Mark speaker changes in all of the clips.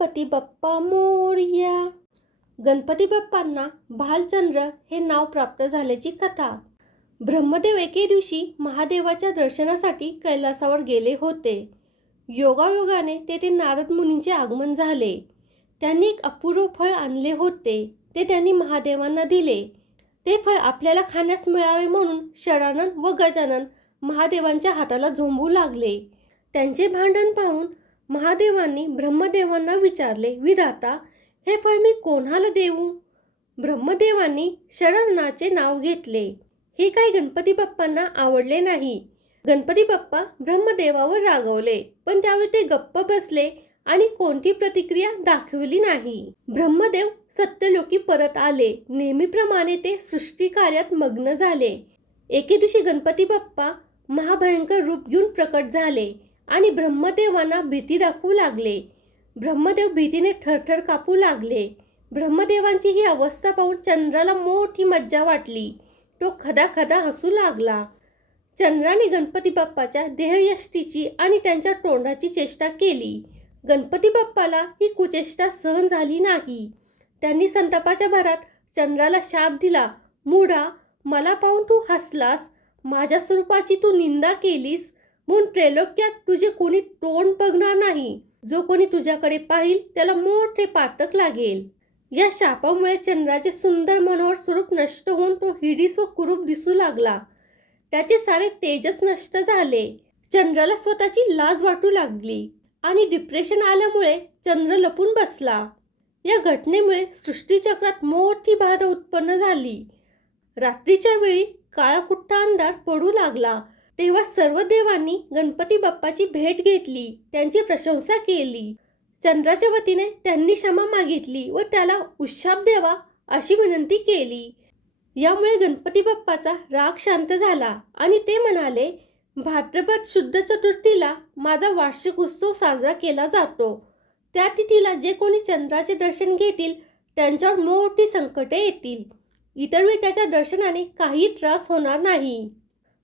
Speaker 1: गणपती बाप्पा मोरया. गणपती बाप्पांना भालचंद्र हे नाव प्राप्त झाल्याची कथा. ब्रह्मदेव एके दिवशी महादेवाच्या दर्शनासाठी कैलासावर गेले होते. योगायोगाने तेथे नारद मुनींचे आगमन झाले. त्यांनी एक अपूर्व फळ आणले होते. ते त्यांनी महादेवांना दिले. ते फळ आपल्याला खाण्यास मिळावे म्हणून षडानन व गजानन महादेवांच्या हाताला झोंबू लागले. त्यांचे भांडण पाहून महादेवांनी ब्रह्मदेवांना विचारले विधाता हे फळ मी कोणाला देऊ? ब्रह्मदेवांनी शरणाचे नाव घेतले. हे काही गणपती बाप्पांना आवडले नाही. गणपती बाप्पा ब्रह्मदेवावर रागवले पण त्यावेळी ते गप्प बसले आणि कोणती प्रतिक्रिया दाखवली नाही. ब्रह्मदेव सत्यलोकी परत आले. नेहमीप्रमाणे ते सृष्टी कार्यात मग्न झाले. एके दिवशी गणपती बाप्पा महाभयंकर रूप घेऊन प्रकट झाले. आणि ब्रह्मदेवांना भीती दाखवू लागले. ब्रह्मदेव भीतीने थरथर कापू लागले. ब्रह्मदेवांची ही अवस्था पाहून चंद्राला मोठी मज्जा वाटली. तो खदा खदा हसू लागला. चंद्राने गणपती बाप्पाच्या देहयष्टीची आणि त्यांच्या तोंडाची चेष्टा केली. गणपती बाप्पाला ही कुचेष्टा सहन झाली नाही. त्यांनी संतापाच्या भरात चंद्राला शाप दिला. मुढा मला पाहून तू हसलास. माझ्या स्वरूपाची तू निंदा केलीस. म्हणून त्रैलोक्यात तुझे कोणी तोंड बघणार नाही. जो कोणी तुझ्याकडे पाहिल त्याला मोठे पातक लागेल. या शापामुळे चंद्राचे सुंदर मनोहर स्वरूप नष्ट होऊन तो हिडीस व कुरूप दिसू लागला. त्याचे सारे तेजस नष्ट झाले. चंद्राला स्वतःची लाज वाटू लागली आणि डिप्रेशन आल्यामुळे चंद्र लपून बसला. या घटनेमुळे सृष्टीचक्रात मोठी बाधा उत्पन्न झाली. रात्रीच्या वेळी काळाकुट्टा अंधार पडू लागला. तेव्हा सर्व देवांनी गणपती बाप्पाची भेट घेतली त्यांची प्रशंसा केली. चंद्राच्या वतीने त्यांनी क्षमा मागितली व त्याला उशाप द्यावा अशी विनंती केली. यामुळे गणपती बाप्पाचा राग शांत झाला आणि ते म्हणाले भाद्रपद शुद्ध चतुर्थीला माझा वार्षिक उत्सव साजरा केला जातो. त्या तिथीला जे कोणी चंद्राचे दर्शन घेतील त्यांच्यावर मोठी संकटे येतील. इतर वेळी त्याच्या दर्शनाने काही त्रास होणार नाही.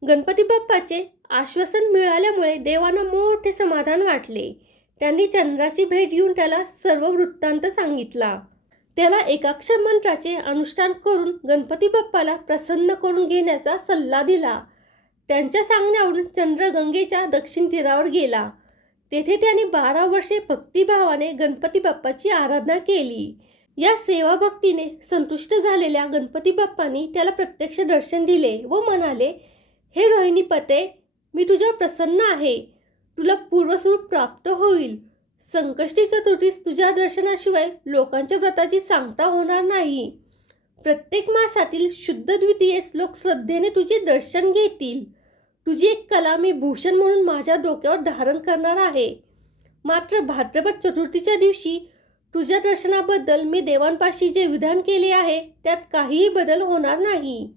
Speaker 1: गणपती बाप्पाचे आश्वासन मिळाल्यामुळे देवांना मोठे समाधान वाटले. त्यांनी चंद्राची भेट घेऊन त्याला सर्व वृत्तांत सांगितला. त्याला एकाक्षर मंत्राचे अनुष्ठान करून गणपती बाप्पाला प्रसन्न करून घेण्याचा सल्ला दिला. त्यांच्या सांगण्यावरून चंद्र गंगेच्या दक्षिण तीरावर गेला. तेथे त्याने बारा वर्षे भक्तिभावाने गणपती बाप्पाची आराधना केली. या सेवा भक्तीने संतुष्ट झालेल्या गणपती बाप्पांनी त्याला प्रत्यक्ष दर्शन दिले व म्हणाले हे रोहिणीपते मी तुझ्यावर प्रसन्न आहे. तुला पूर्वस्वरूप प्राप्त होईल. संकष्टी चतुर्थीस तुझ्या दर्शनाशिवाय लोकांच्या व्रताची सांगता होणार नाही. प्रत्येक मासातील शुद्ध द्वितीयेस लोक श्रद्धेने तुझे दर्शन घेतील. तुझी एक कला मी भूषण म्हणून माझ्या डोक्यावर धारण करणार आहे. मात्र भाद्रपद चतुर्थीच्या दिवशी तुझ्या दर्शनाबद्दल मी देवांपाशी जे विधान केले आहे त्यात काहीही बदल होणार नाही.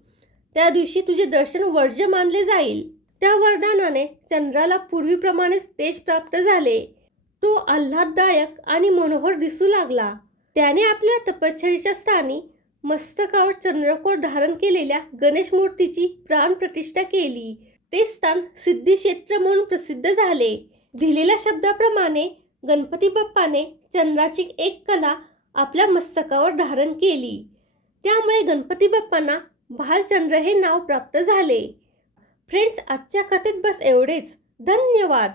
Speaker 1: त्या दिवशी तुझे दर्शन वर्ज्य मानले जाईल. त्या वरदानाने चंद्राला पूर्वीप्रमाणेच तेज प्राप्त झाले. तो आल्हाददायक आणि मनोहर दिसू लागला. त्याने आपल्या तपश्चरीच्या स्थानी मस्तकावर चंद्रकोर धारण केलेल्या गणेश मूर्तीची प्राणप्रतिष्ठा केली. ते स्थान सिद्धिक्षेत्र म्हणून प्रसिद्ध झाले. दिलेल्या शब्दाप्रमाणे गणपती बाप्पाने चंद्राची एक कला आपल्या मस्तकावर धारण केली. त्यामुळे गणपती बाप्पांना भालचंद्र हे नाव प्राप्त झाले. फ्रेंड्स आजच्या कथेत बस एवढेच. धन्यवाद.